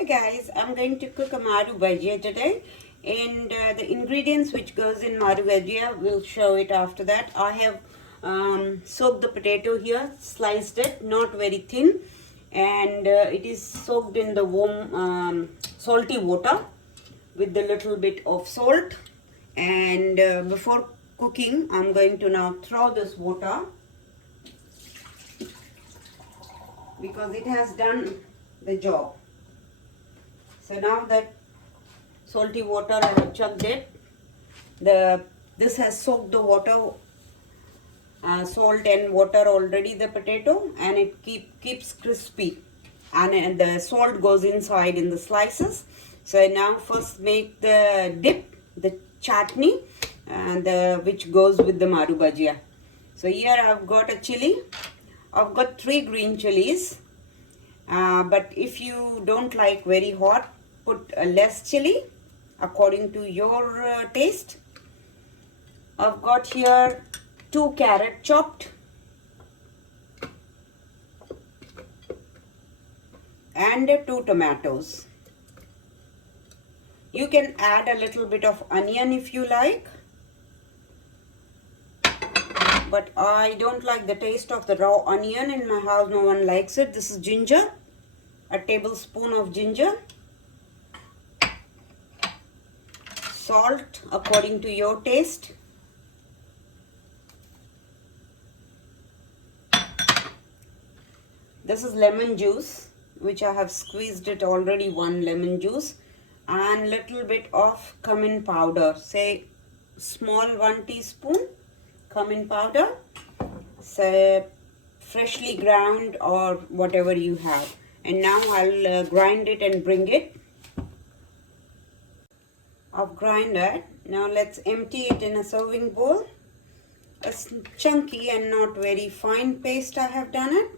Hi guys, I'm going to cook a Maru Bhajiya today, and the ingredients which goes in Maru Bhajiya, we'll show it after that. I have soaked the potato here, sliced it, not very thin, and it is soaked in the warm salty water with a little bit of salt. And before cooking, I'm going to now throw this water because it has done the job. So now that salty water, I have chugged it. This has soaked the water, salt and water already, the potato, and it keeps crispy, and the salt goes inside in the slices. So I now first make the dip, the chutney, and which goes with the Maru Bhajiya. So here I've got a chili. I've got 3 green chilies. But if you don't like very hot, put less chili according to your taste. I've got here 2 carrots chopped and 2 tomatoes. You can add a little bit of onion if you like, but I don't like the taste of the raw onion in my house. No one likes it. This is ginger, a tablespoon of ginger, salt according to your taste, this is lemon juice which I have squeezed it already, 1 lemon juice, and little bit of cumin powder, say small 1 teaspoon cumin powder, say freshly ground or whatever you have. And now I'll grind it and bring it. I've grinded it. Now let's empty it in a serving bowl. A chunky and not very fine paste I have done it.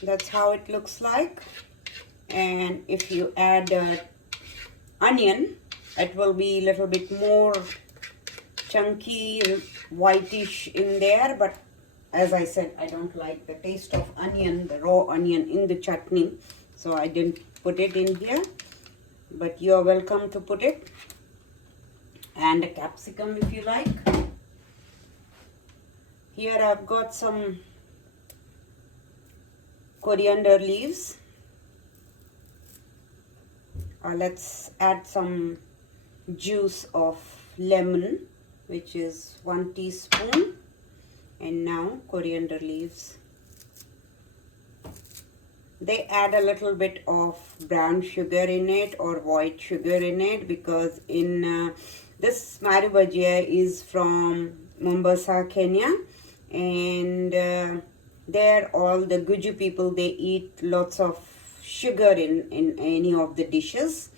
That's how it looks like. And if you add onion, it will be a little bit more chunky, whitish in there. But as I said, I don't like the taste of onion, the raw onion in the chutney, so I didn't put it in here. But you are welcome to put it, and a capsicum if you like. Here I've got some coriander leaves. Let's add some juice of lemon, which is 1 teaspoon. And now coriander leaves. They add a little bit of brown sugar in it or white sugar in it, because in this Maru Bhajiya is from Mombasa, Kenya, and there all the Guju people, they eat lots of sugar in any of the dishes.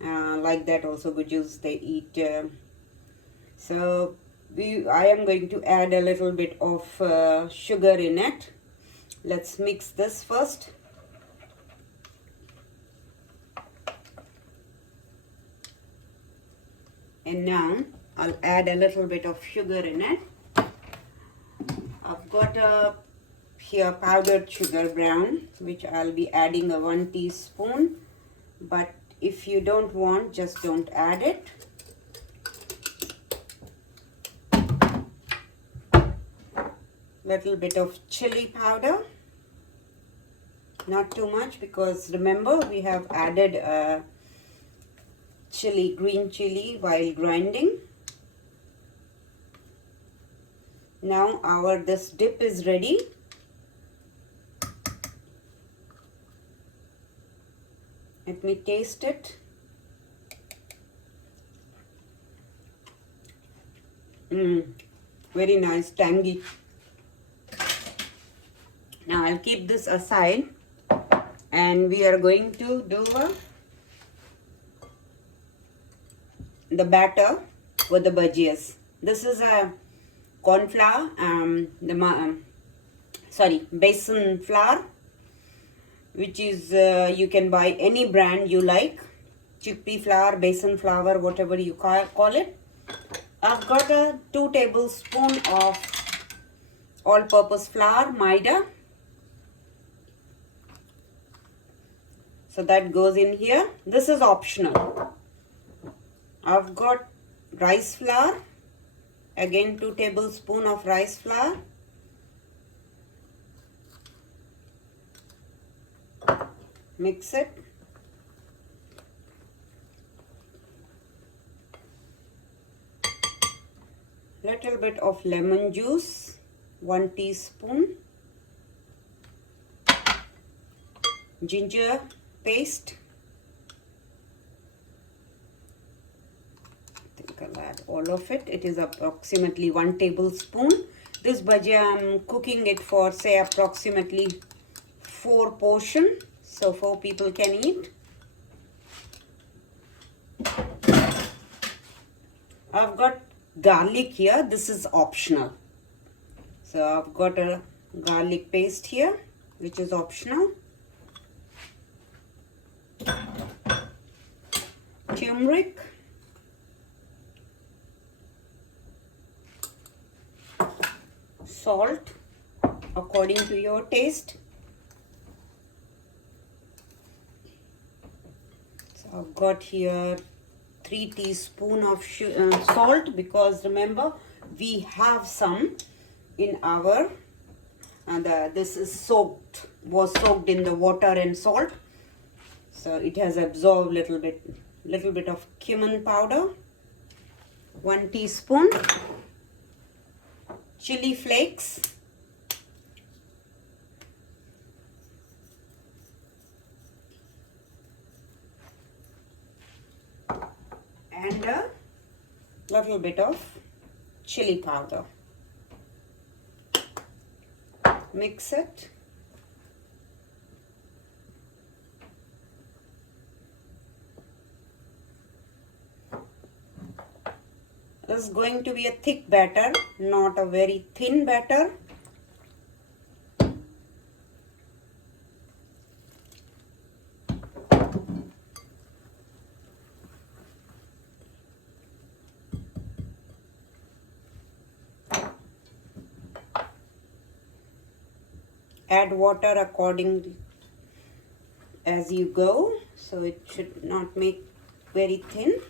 Like that also Gujus, they eat. So I am going to add a little bit of sugar in it. Let's mix this first. And now I'll add a little bit of sugar in it. I've got here powdered sugar brown, which I'll be adding a 1 teaspoon. But if you don't want, just don't add it. Little bit of chili powder, not too much, because remember we have added chili, green chili, while grinding. Now this dip is ready. Let me taste it. Very nice, tangy. Now I'll keep this aside, and we are going to do the batter for the bhajiyas. This is a corn flour, besan flour, which is you can buy any brand you like, chickpea flour, besan flour, whatever you call it. I've got a 2 tablespoons of all-purpose flour, maida, So that goes in here. This is optional. I've got rice flour. Again 2 tablespoons of rice flour. Mix it. Little bit of lemon juice, 1 teaspoon. Ginger paste. I think I'll add all of it. It is approximately 1 tablespoon. This bhajiya I'm cooking it for say approximately 4 portions, so 4 people can eat. I've got garlic here. This is optional. So I've got a garlic paste here, which is optional. Turmeric. Salt according to your taste. So I've got here 3 teaspoons of salt, because remember we have some in our this is was soaked in the water and salt, so it has absorbed little bit of cumin powder, 1 teaspoon. Chilli flakes, and a little bit of chilli powder. Mix it. This is going to be a thick batter, not a very thin batter. Add water according as you go, so it should not make very thin.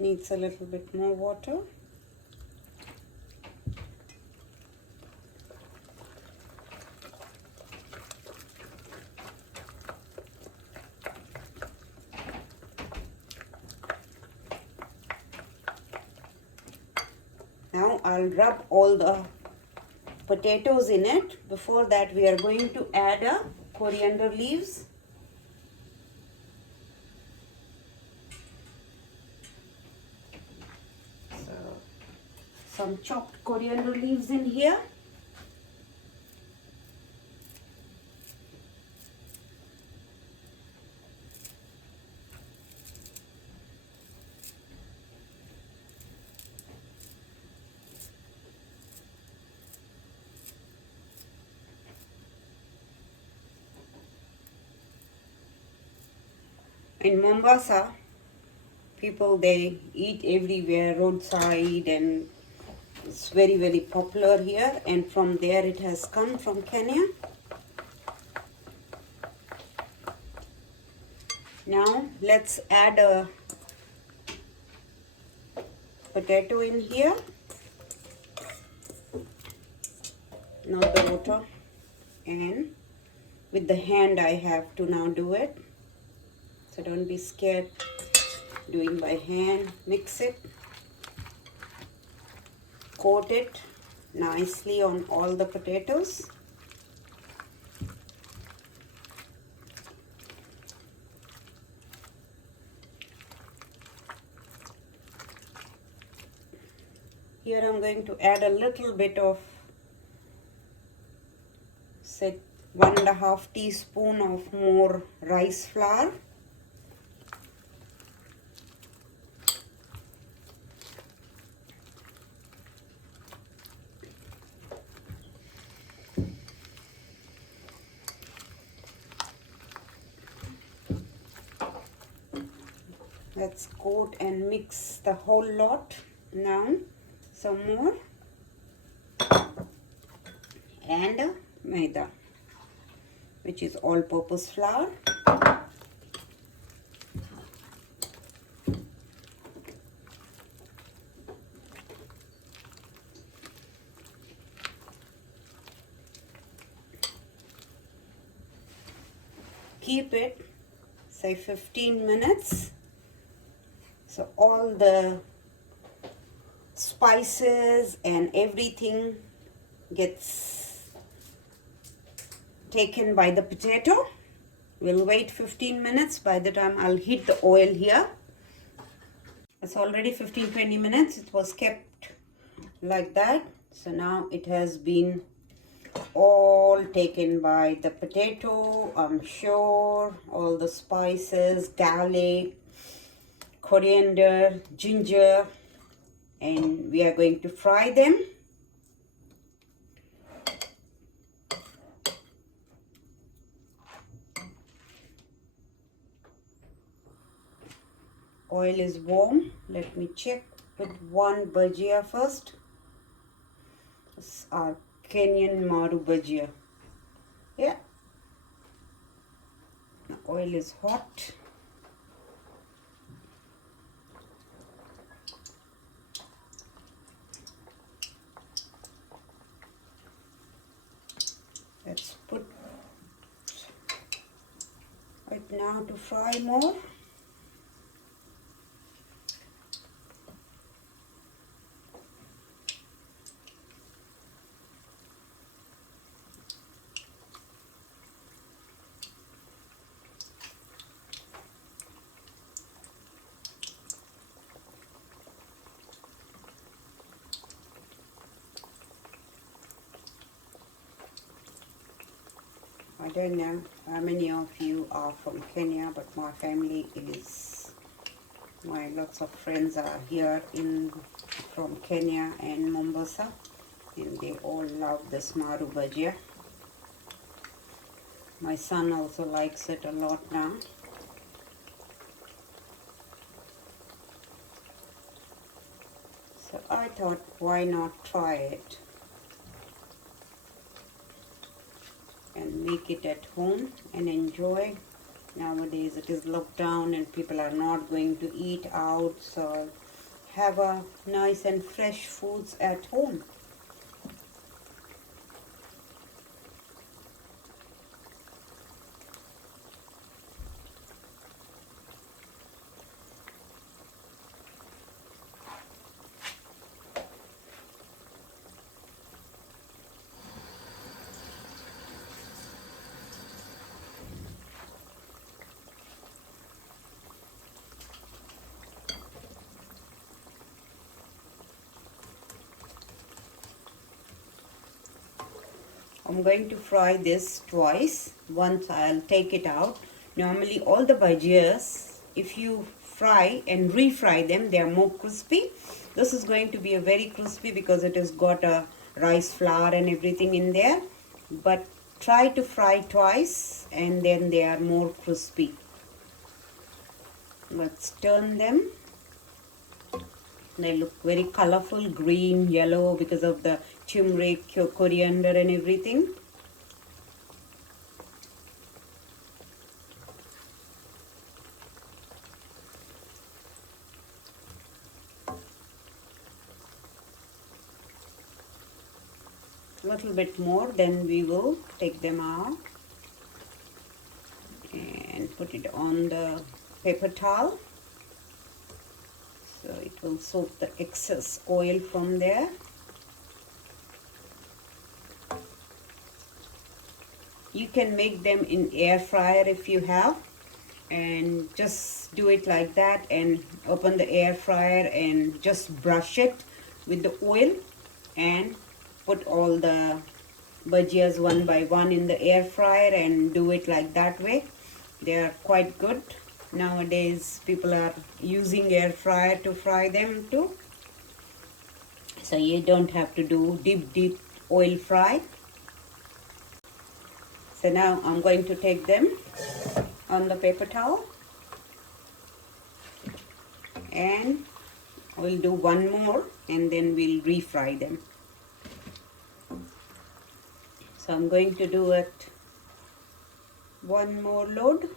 Needs a little bit more water. Now I'll rub all the potatoes in it. Before that we are going to add a coriander leaves. So some chopped coriander leaves in here. In Mombasa, people, they eat everywhere, roadside, and it's very, very popular here. And from there it has come, from Kenya. Now let's add a potato in here. Not the water. And with the hand I have to now do it. So don't be scared doing by hand. Mix it. Coat it nicely on all the potatoes. Here I'm going to add a little bit of, say, 1.5 teaspoon of more rice flour. Let's coat and mix the whole lot. Now some more, and maida. which is all-purpose flour. Keep it, say 15 minutes. So all the spices and everything gets taken by the potato. We'll wait 15 minutes. By the time I'll heat the oil here. It's already 15-20 minutes. It was kept like that. So now it has been all taken by the potato, I'm sure. All the spices, garlic, coriander, ginger, and we are going to fry them. Oil is warm. Let me check with one bhajiya first. This is our Kenyan Maru Bhajiya. Yeah. The oil is hot. Let's put right now to fry more. I don't know how many of you are from Kenya, but my family is, lots of friends are here from Kenya and Mombasa, and they all love this Maru Bhajiya. My son also likes it a lot now. So I thought, why not try it and make it at home and enjoy. Nowadays it is lockdown and people are not going to eat out, so have a nice and fresh foods at home. I'm going to fry this twice. Once I'll take it out. Normally all the bhajiyas, if you fry and refry them, they are more crispy. This is going to be a very crispy because it has got a rice flour and everything in there. But try to fry twice and then they are more crispy. Let's turn them. They look very colorful, green, yellow, because of the turmeric, coriander and everything. A little bit more, then we will take them out and put it on the paper towel. So it will soak the excess oil from there. You can make them in air fryer if you have, and just do it like that and open the air fryer and just brush it with the oil and put all the bhajiyas one by one in the air fryer and do it like that way. They are quite good. Nowadays people are using air fryer to fry them too, so you don't have to do deep oil fry. So now I'm going to take them on the paper towel and we'll do one more and then we'll refry them. So I'm going to do it One more load.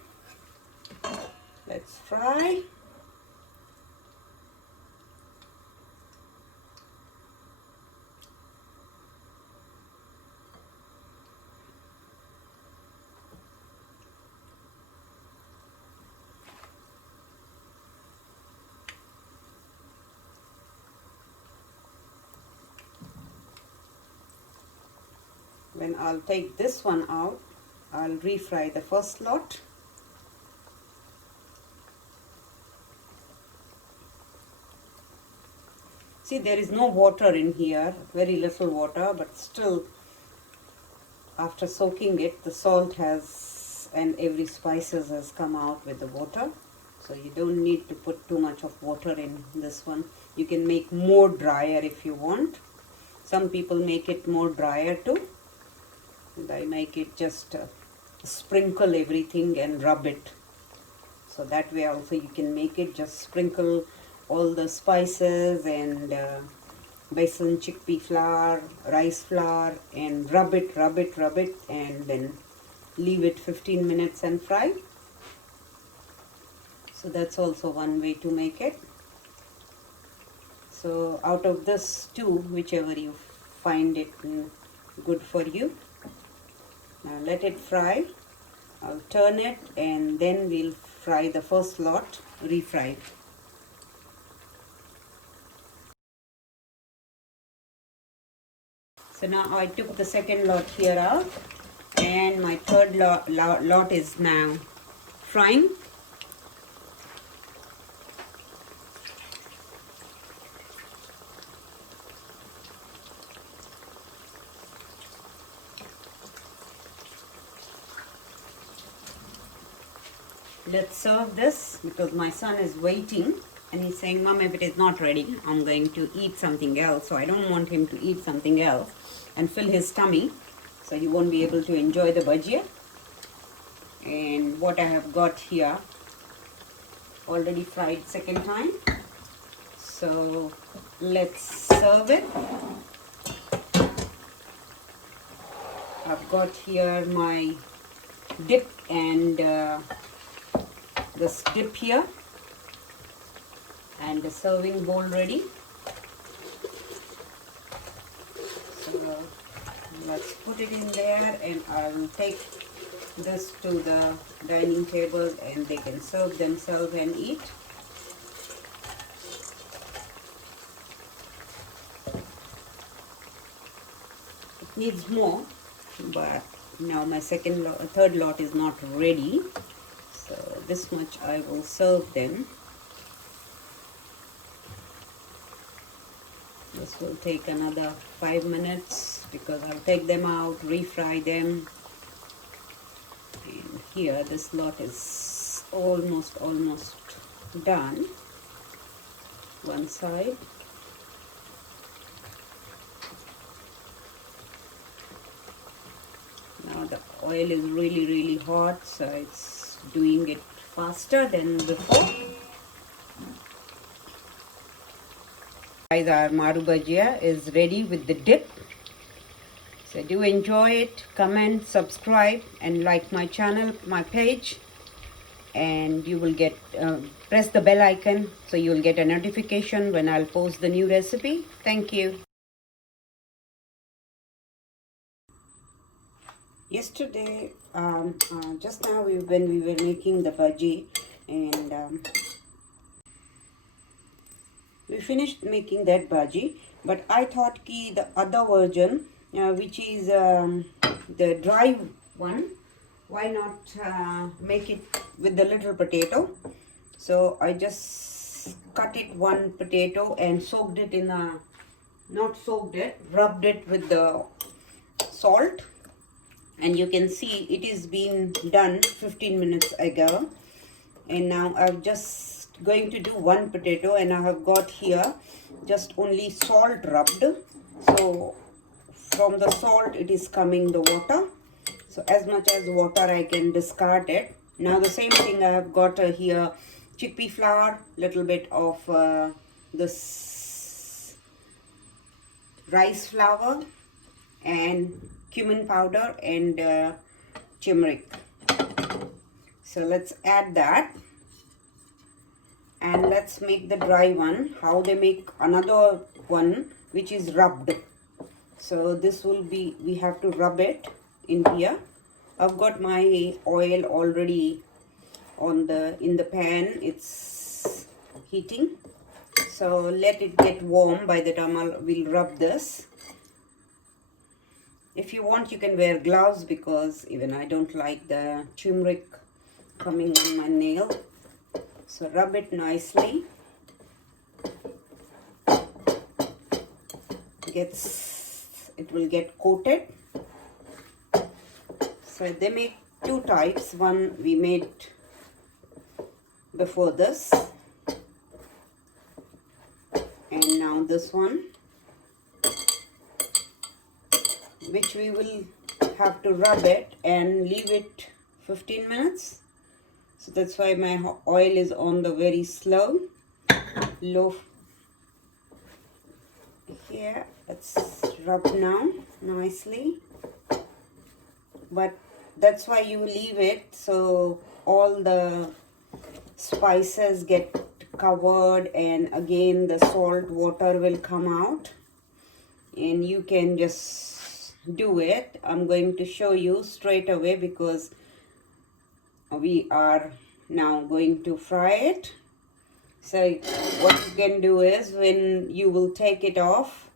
Let's fry. When I'll take this one out, I'll refry the first lot. See, there is no water in here, very little water, but still after soaking it, the salt has and every spices has come out with the water. So you don't need to put too much of water in this one. You can make more drier if you want. Some people make it more drier too. And I make it just sprinkle everything and rub it. So that way also you can make it, just sprinkle all the spices and besan chickpea flour, rice flour, and rub it, and then leave it 15 minutes and fry. So that's also one way to make it. So out of this two, whichever you find it good for you. Now let it fry. I'll turn it and then we'll fry the first lot, refried. So now I took the second lot here out and my third lot is now frying. Let's serve this because my son is waiting and he's saying, Mom, if it is not ready, I'm going to eat something else. So I don't want him to eat something else and fill his tummy. So he won't be able to enjoy the bhajiya. And what I have got here, already fried second time. So let's serve it. I've got here my dip and this dip here and the serving bowl ready. So let's put it in there and I'll take this to the dining table and they can serve themselves and eat. It needs more, but now my third lot is not ready. So this much I will serve them. This will take another 5 minutes because I'll take them out, refry them. And here this lot is almost done. One side. Now the oil is really hot, so it's doing it faster than before. Guys, our Maru Bhajiya is ready with the dip. So do enjoy it, comment, subscribe and like my channel, my page, and you will get press the bell icon so you will get a notification when I'll post the new recipe. Thank you. Yesterday, just now when we were making the bhaji, and we finished making that bhaji, but I thought the other version, which is the dry one, why not make it with the little potato? So I just cut it one potato and soaked it in a, not soaked it, rubbed it with the salt. And you can see it is being done 15 minutes ago. And now I'm just going to do one potato and I have got here just only salt rubbed. So from the salt it is coming the water. So as much as water I can discard it. Now the same thing I have got here chickpea flour, little bit of this rice flour and cumin powder and turmeric. So let's add that. And let's make the dry one. How they make another one which is rubbed. So this will be, we have to rub it in here. I've got my oil already on in the pan. It's heating. So let it get warm. By the time we'll rub this. If you want, you can wear gloves, because even I don't like the turmeric coming on my nail. So rub it nicely. It will get coated. So they make two types. One we made before this, and now this one, which we will have to rub it and leave it 15 minutes. So that's why my oil is on the very low. Here, let's rub now nicely. But that's why you leave it, so all the spices get covered, and again the salt water will come out, and you can just do it. I'm going to show you straight away, because we are now going to fry it. So what you can do is, when you will take it off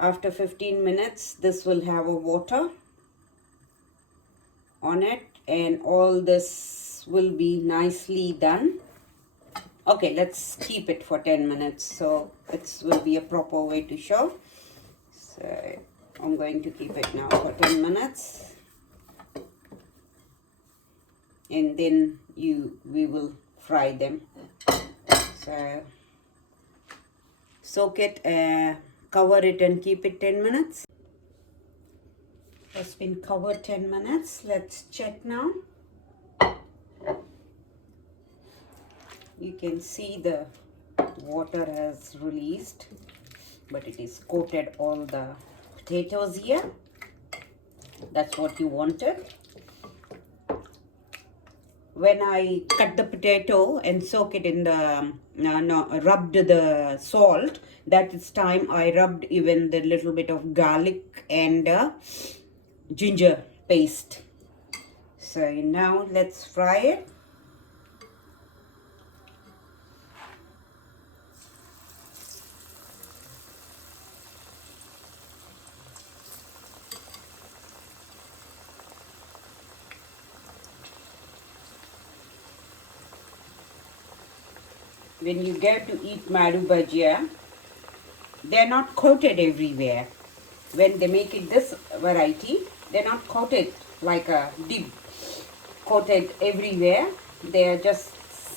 after 15 minutes, this will have a water on it, and all this will be nicely done. Okay, let's keep it for 10 minutes. So it will be a proper way to show. So I'm going to keep it now for 10 minutes. And then we will fry them. So soak it, cover it and keep it 10 minutes. It's been covered 10 minutes. Let's check now. You can see the water has released, but it is coated all the potatoes here. That's what you wanted. When I cut the potato and soak it in the, rubbed the salt, that is time I rubbed even the little bit of garlic and ginger paste. So now let's fry it. When you get to eat Maru Bhajiya, they're not coated everywhere. When they make it this variety, they're not coated like a dip, coated everywhere. They're just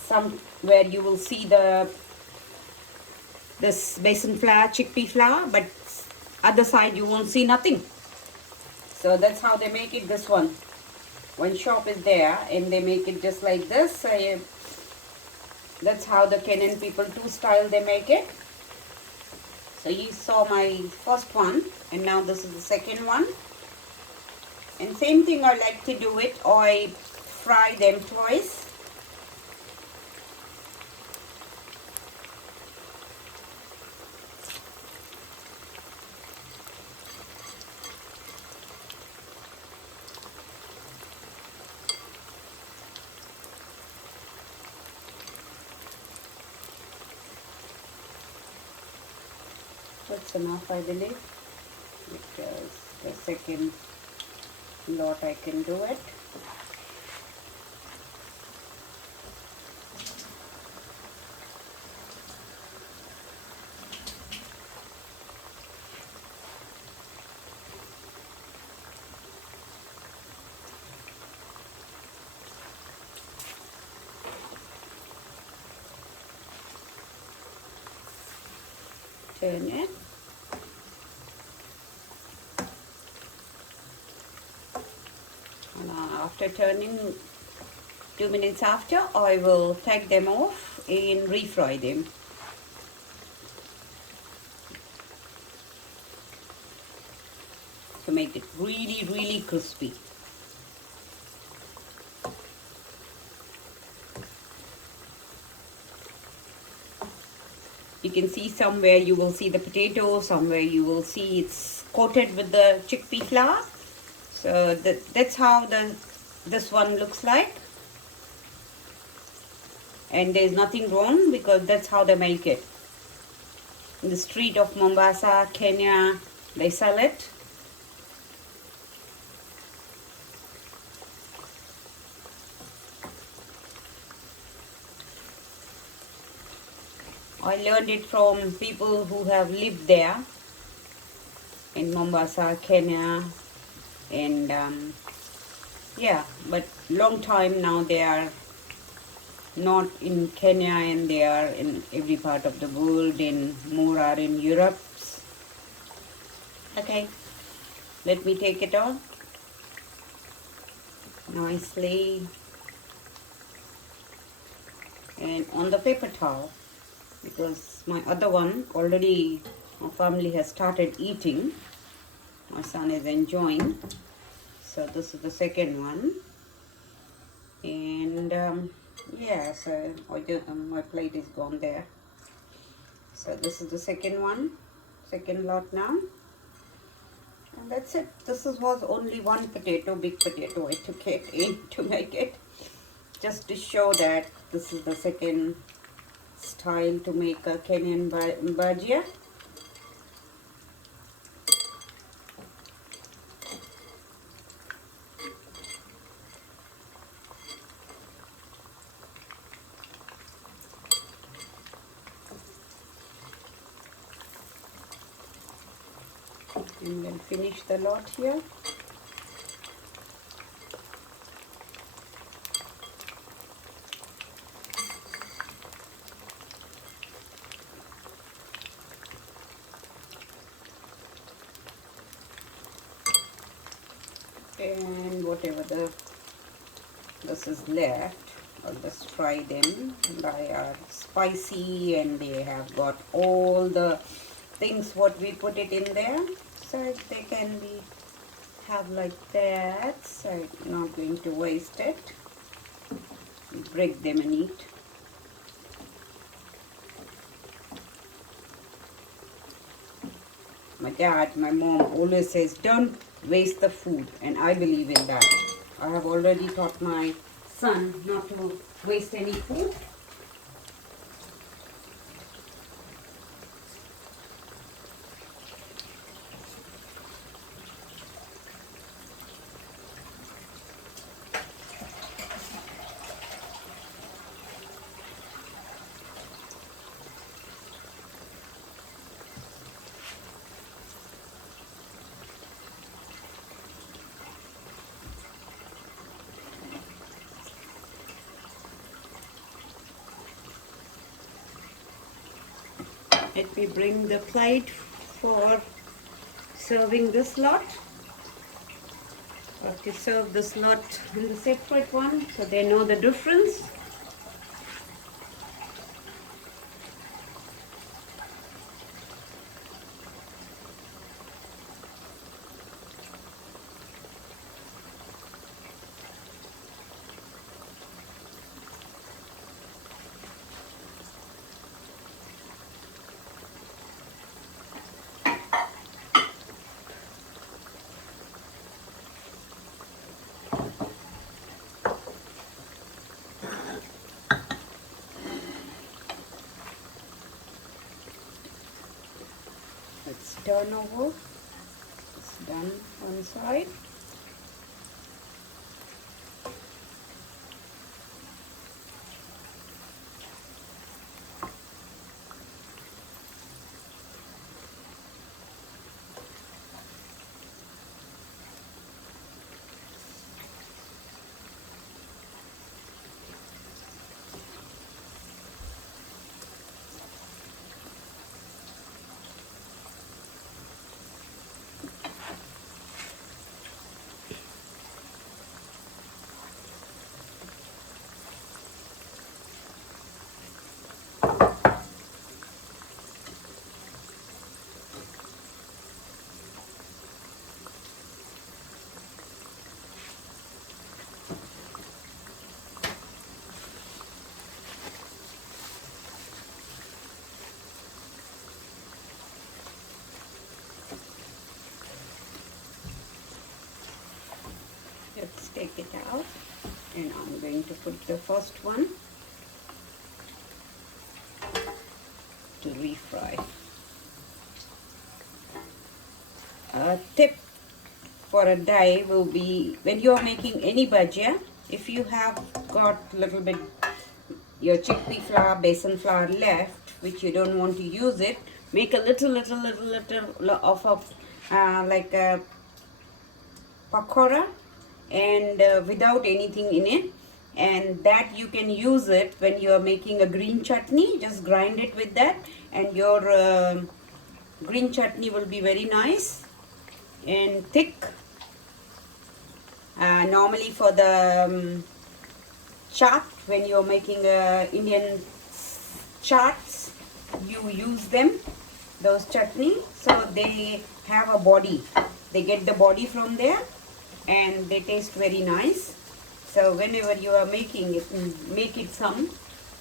somewhere you will see this besan flour, chickpea flour, but other side you won't see nothing. So that's how they make it, this one. One shop is there and they make it just like this. That's how the Kenyan people, two style they make it. So you saw my first one, and now this is the second one. And same thing I like to do it, I fry them twice. That's enough, I believe, because the second lot I can do it. Turn it. After turning, 2 minutes after, I will take them off and refry them. To make it really, really crispy. can see somewhere you will see the potato, somewhere you will see it's coated with the chickpea flour. So that's how this one looks like. And there's nothing wrong because that's how they make it. In the street of Mombasa, Kenya, they sell it. I learned it from people who have lived there in Mombasa, Kenya, and yeah, but long time now they are not in Kenya and they are in every part of the world, and more are in Europe. Okay, let me take it out nicely and on the paper towel, because my other one already, my family has started eating. My son is enjoying. So this is the second one. And yeah, so my plate is gone there. So this is the second one, second lot now. And that's it. This was only one potato, big potato. I took it in to make it, just to show that this is the second style to make a Kenyan bhajiya. And then finish the lot here. And whatever this is left, I'll just fry them. They are spicy and they have got all the things what we put it in there, so they can be have like that. So I'm not going to waste it. Break them and eat. My dad, my mom always says don't waste the food, and I believe in that. I have already taught my son not to waste any food. Let me bring the plate for serving this lot. I have to serve this lot in the separate one so they know the difference. Let's turn over. It's done one side. take it out, and I'm going to put the first one to refry. A tip for a day will be, when you are making any bhajiya, if you have got a little bit your chickpea flour, besan flour left, which you don't want to use it, make a little of a like a pakora, and without anything in it, and that you can use it when you are making a green chutney. Just grind it with that, and your green chutney will be very nice and thick. Normally for the chaat, when you're making Indian chaats, you use them, those chutney, so they have a body. They get the body from there, and they taste very nice. So whenever you are making it, make it some,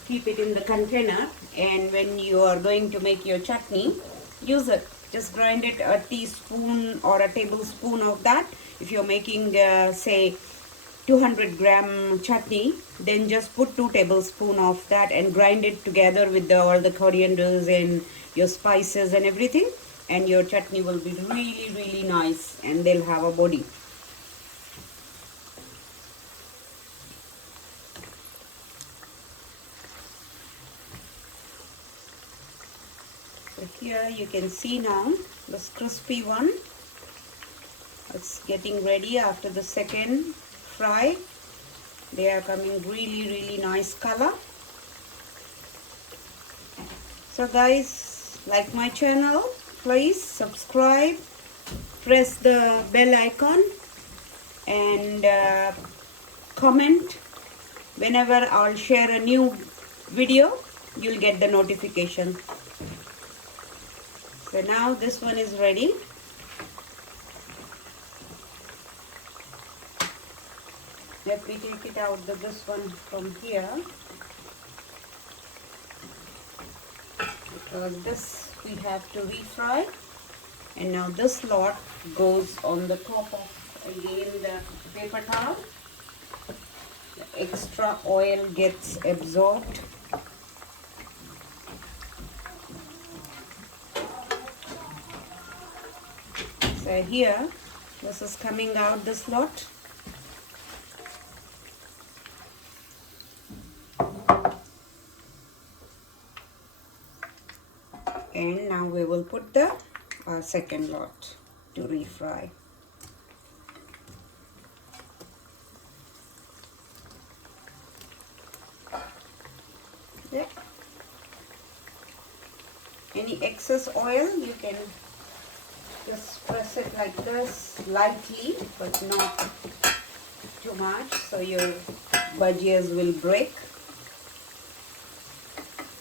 keep it in the container, and when you are going to make your chutney, use it. Just grind it, a teaspoon or a tablespoon of that. If you're making say 200-gram chutney, then just put 2 tablespoons of that and grind it together with all the corianders and your spices and everything, and your chutney will be really nice, and they'll have a body. So here you can see now this crispy one. It's getting ready after the second fry. They are coming really nice color. So guys, like my channel, please subscribe, press the bell icon, and comment. Whenever I'll share a new video, you'll get the notification. So now this one is ready. Let me take it out, this one from here, because this we have to refry, and now this lot goes on the top of again the paper towel. The extra oil gets absorbed. So here, this is coming out, this lot. And now we will put the second lot to refry. Yeah. Any excess oil, you can just press it like this lightly, but not too much, so your bhajiyas will break.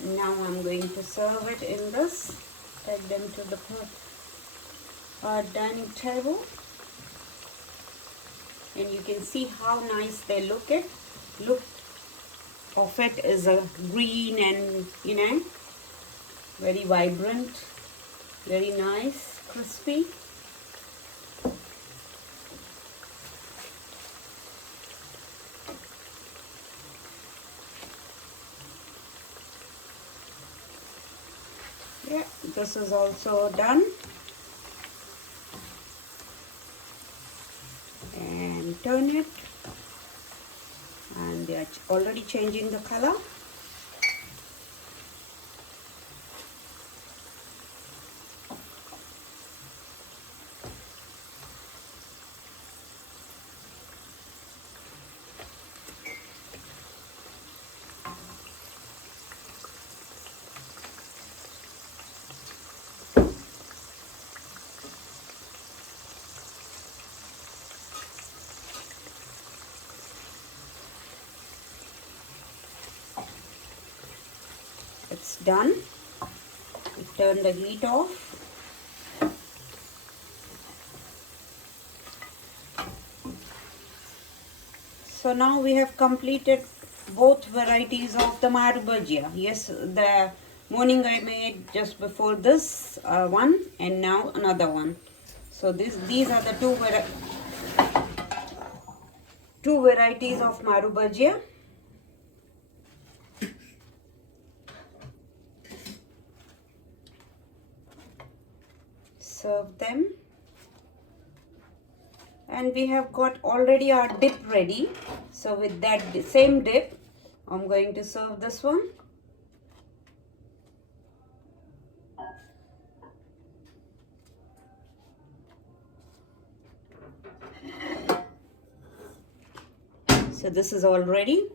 Now I'm going to serve it in this. Take them to the dining table, and you can see how nice they look. Look of it is a green and very vibrant, very nice, crispy. Yeah, this is also done. And turn it, and they are already changing the color. It's done. We turn the heat off. So now we have completed both varieties of the Maru Bhajiya. Yes, the morning I made just before this one, and now another one. So these are the 2 varieties of Maru Bhajiya. Serve them. And we have got already our dip ready. So with that same dip, I'm going to serve this one. So this is all ready.